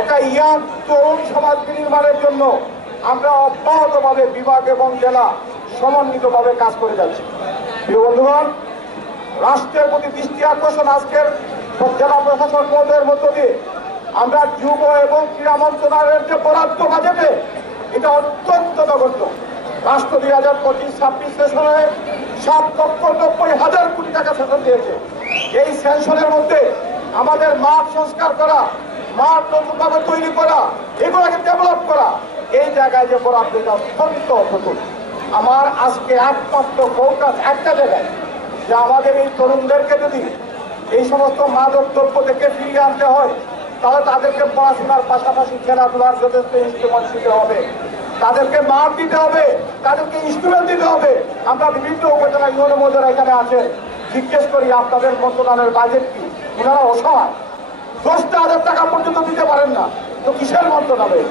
একটা ইয়াং তরুণ সমাজ নির্মাণের জন্য আমরা অব্যাহতভাবে বিভাগ এবং জেলা সমন্বিতভাবে কাজ করে যাচ্ছি। প্রিয় বন্ধুগণ, রাষ্ট্রের প্রতি দৃষ্টি আকর্ষণ আজকের জেলা প্রশাসক মহোদয়ের মধ্য দিয়ে আমরা যুব এবং ক্রীড়া মন্ত্রণালয়ের যে বরাদ্দ বাজেটে এটা অত্যন্ত নগণ্য। রাষ্ট্র 2025-26 সেশনে 7,90,000 কোটি টাকা সেশন দিয়েছে। এই সেশনের মধ্যে আমাদের মাঠ সংস্কার করা, মাঠ নতুনভাবে তৈরি করা, এগুলোকে ডেভেলপ করা, এই জায়গায় যে বরাদ্দ এটা অত্যন্ত নতুন। আমার আজকে একমাত্র ফোকাস একটা জায়গায়, যে আমাদের এই তরুণদেরকে যদি এই সমস্ত মাদক দ্রব্য থেকে ফিরিয়ে আনতে হয়, তাহলে তাদেরকে পড়াশোনার পাশাপাশি খেলাধুলার যথেষ্ট ইনস্ট্রুমেন্ট দিতে হবে, তাদেরকে মাঠ দিতে হবে, তাদেরকে ইনস্ট্রুমেন্ট দিতে হবে। আমরা বিভিন্ন উপজেলা ইউনিয়ন মহোদয়রা এখানে আছেন, জিজ্ঞেস করি আপনাদের মন্ত্রণালয়ের বাজেট কি? ওনারা অসহায়, 10,000 টাকা পর্যন্ত দিতে পারেন না, তো কিসের মন্ত্রণালয়?